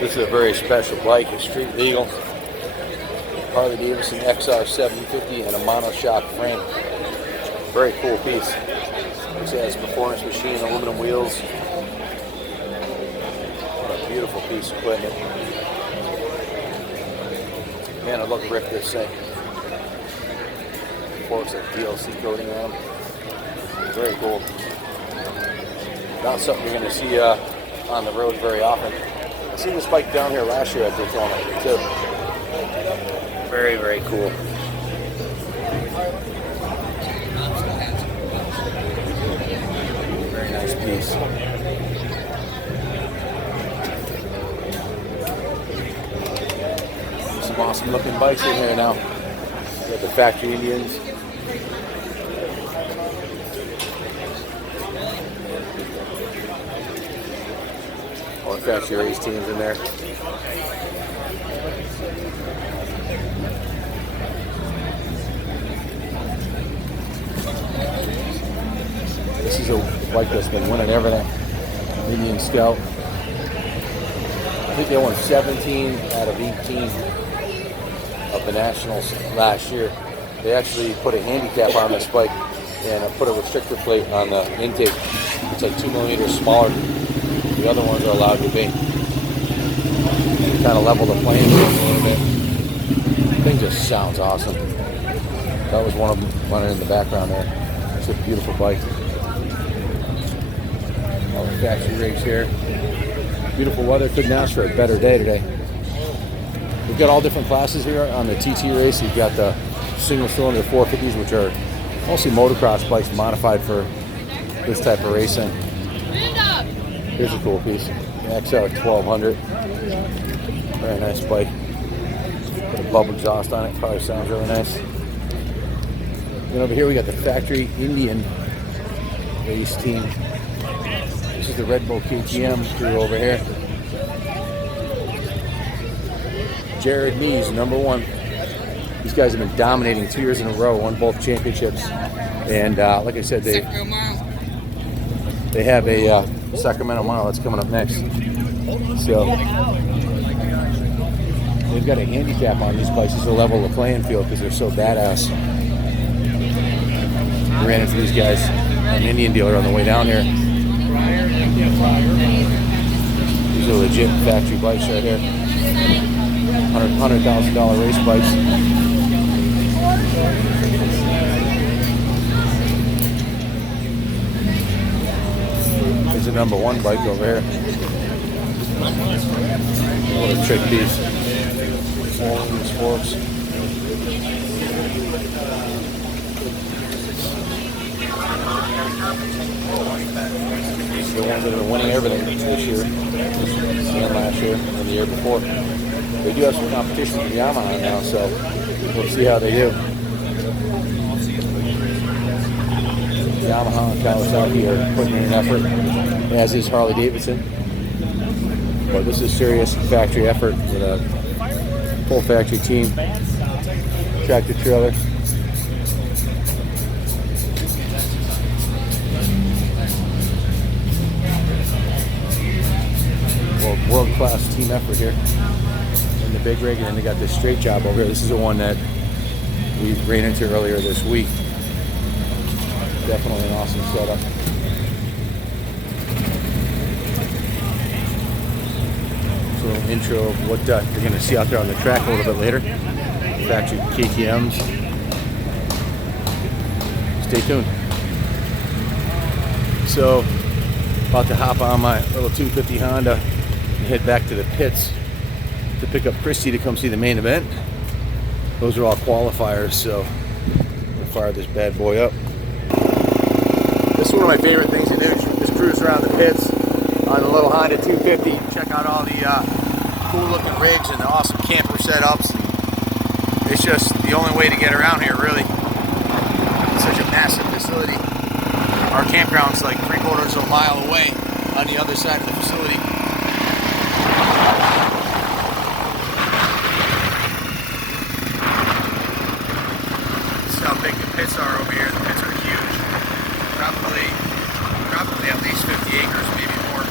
This is a very special bike. It's street legal. Harley Davidson XR750 and a monoshock frame. Very cool piece. This has performance machine, aluminum wheels. What a beautiful piece of equipment. Man, I'd love to rip this thing. Forks have DLC coating on them. Very cool. Not something you're going to see on the road very often. I seen this bike down here last year at Daytona too. Very, very cool. Very nice piece. Some awesome looking bikes in here now. We got the factory Indians. All the factory race teams in there. This is a bike that's been winning everything. Indian Scout. I think they won 17 out of 18 of the Nationals last year. They actually put a handicap on this bike and put a restrictor plate on the intake. It's like 2 millimeters smaller than the other ones are allowed to be. And kind of level the playing field a little bit. The thing just sounds awesome. That was one of them running in the background there. It's a beautiful bike. All the factory rigs here. Beautiful weather. Couldn't ask for a better day today. We've got all different classes here on the TT race. You've got the single cylinder 450s, which are mostly motocross bikes modified for this type of racing. Here's a cool piece. XR1200. Very nice bike. Put a bubble exhaust on it. Probably sounds really nice. And over here we got the factory Indian race team. This is the Red Bull KTM crew over here. Jared Mees, #1. These guys have been dominating 2 years in a row, won both championships. And like I said, they have a Sacramento Mile that's coming up next. So they've got a handicap on these bikes to level the playing field because they're so badass. We ran into these guys at an Indian dealer on the way down here. These are legit factory bikes right here. $100,000 race bikes. There's a #1 bike over here. What a trick piece. These forks. These are the ones that are winning everything this year, and last year, and the year before. They do have some competition with Yamaha now, so we'll see how they do. Yamaha and Kawasaki are putting in an effort, as is Harley Davidson. But this is serious factory effort with a full factory team, tractor trailer. Well, world-class team effort here. The big rig, and then they got this straight job over here. This is the one that we ran into earlier this week. Definitely an awesome setup. So an intro of what you're going to see out there on the track a little bit later. Factory KTMs. Stay tuned. So, about to hop on my little 250 Honda and head back to the pits to pick up Christy to come see the main event. Those are all qualifiers, so we'll fire this bad boy up. This is one of my favorite things to do, just cruise around the pits on the little Honda 250, check out all the cool looking rigs and the awesome camper setups. It's just the only way to get around here, really. It's such a massive facility. Our campground's like 3/4 of a mile away on the other side of the facility. Pits are over here. The pits are huge. Probably at least 50 acres, maybe more.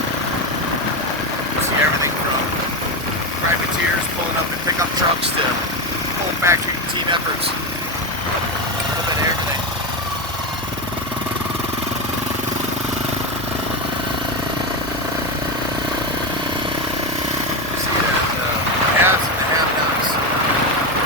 You see everything from amongst the whole factory team efforts. A little bit of everything. See the haves and the have-nots.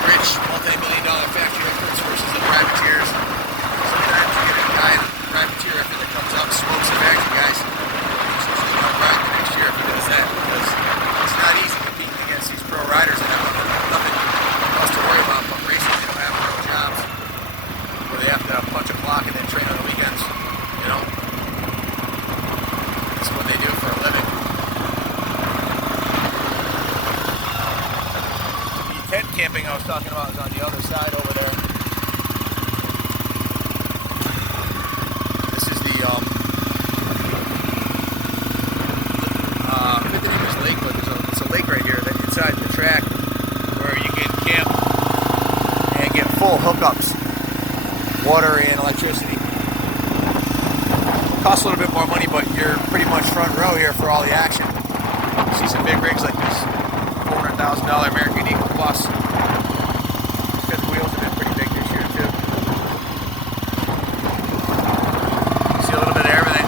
Rich, multi-million-dollar factory efforts versus the privateers. Sometimes you get a guy in a privateer effort that comes out and smokes the factory guys. He's usually going to ride the next year if he does that, because it's not easy competing against these pro riders that have nothing else to worry about but racing. They don't have real jobs where they have to punch a clock and then train on the weekends. You know, that's what they do for a living. The tent camping I was talking about is on the other side over there. This is the lake, but it's a lake right here that inside the track where you can camp and get full hookups, water and electricity. Costs a little bit more money, but you're pretty much front row here for all the action. You see some big rigs like this $400,000 American Eagle Plus. Fifth wheels have been pretty big this year too. See a little bit of everything.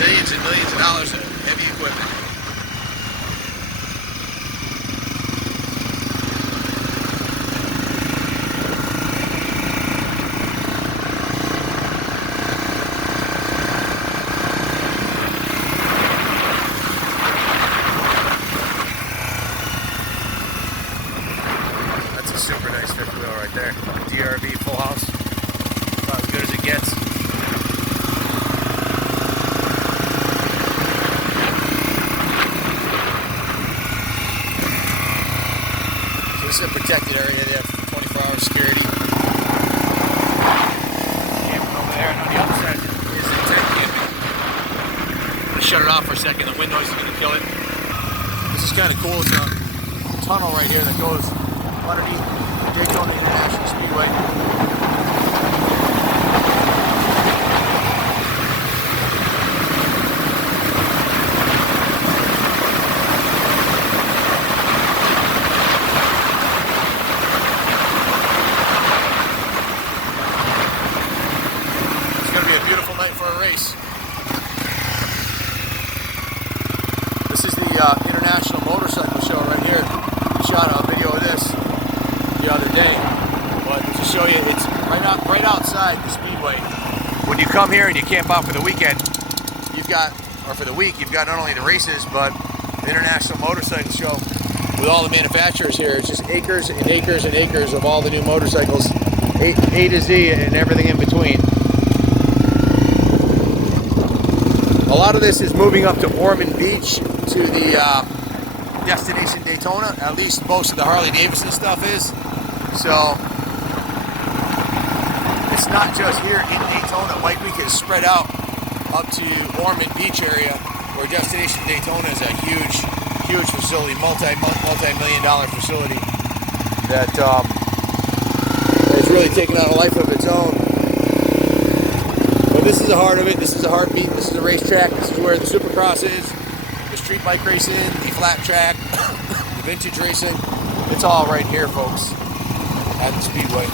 Millions and millions of dollars of heavy equipment. That's a super nice fifth wheel right there. DRV full house. About as good as it gets. This is a protected area. They have 24-hour security. Camping over there, and on the other side is the tent camping. I'm going to shut it off for a second. The wind noise is going to kill it. This is kind of cool. It's a tunnel right here that goes underneath Daytona International Speedway. Beautiful night for a race. This is the International Motorcycle Show right here. We shot a video of this the other day, but to show you, it's right outside the speedway. When you come here and you camp out for the weekend, you've got, or for the week, you've got not only the races, but the International Motorcycle Show with all the manufacturers here. It's just acres and acres and acres of all the new motorcycles, A to Z and everything in between. A lot of this is moving up to Ormond Beach to the destination Daytona. At least most of the Harley Davidson stuff is. So it's not just here in Daytona. Bike Week is spread out up to Ormond Beach area, where destination Daytona is a huge facility, multi-million-dollar facility that is really taking on a life of its own. But this is the heart of it. This is the heartbeat. This is the racetrack. This is where the Supercross is, the street bike racing, the flat track, the vintage racing. It's all right here, folks, at the Speedway.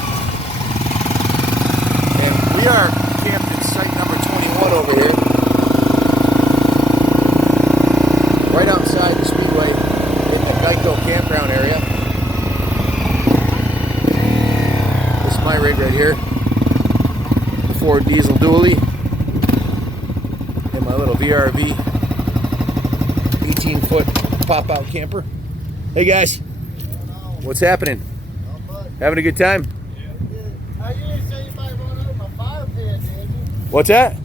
And we are camped at site number 21 over here, right outside the Speedway in the Geico campground area. This is my rig right here. Ford diesel dually and my little VRV 18-foot pop-out camper. Hey guys, what's happening? Having a good time? Yeah. You didn't say anybody run over my fire pit, did you? What's that?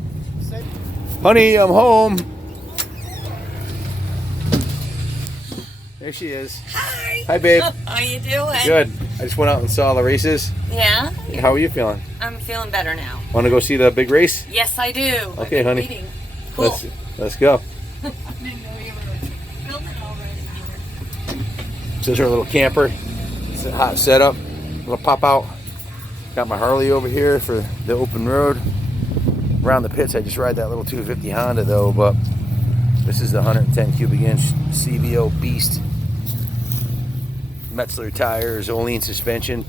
Honey, I'm home. There she is. Hi. Hi, babe. How you doing? Good. I just went out and saw the races. Yeah? How are you feeling? I'm feeling better now. Want to go see the big race? Yes, I do. Okay, honey. Waiting. Cool. Let's go. I didn't know you were building already. This is our little camper. It's a hot setup. Little pop out Got my Harley over here for the open road. Around the pits, I just ride that little 250 Honda though, but this is the 110 cubic inch CVO Beast. Metzler tires, Olean suspension.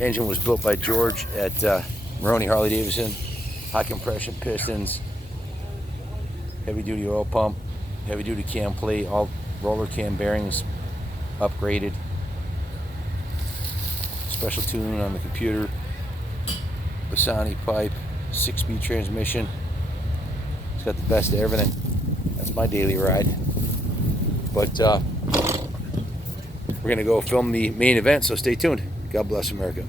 Engine was built by George at Maroney Harley Davidson. High compression pistons, heavy duty oil pump, heavy duty cam plate, all roller cam bearings upgraded. Special tune on the computer. Bassani pipe, 6-speed transmission. It's got the best of everything. That's my daily ride. But we're gonna go film the main event, so stay tuned. God bless America.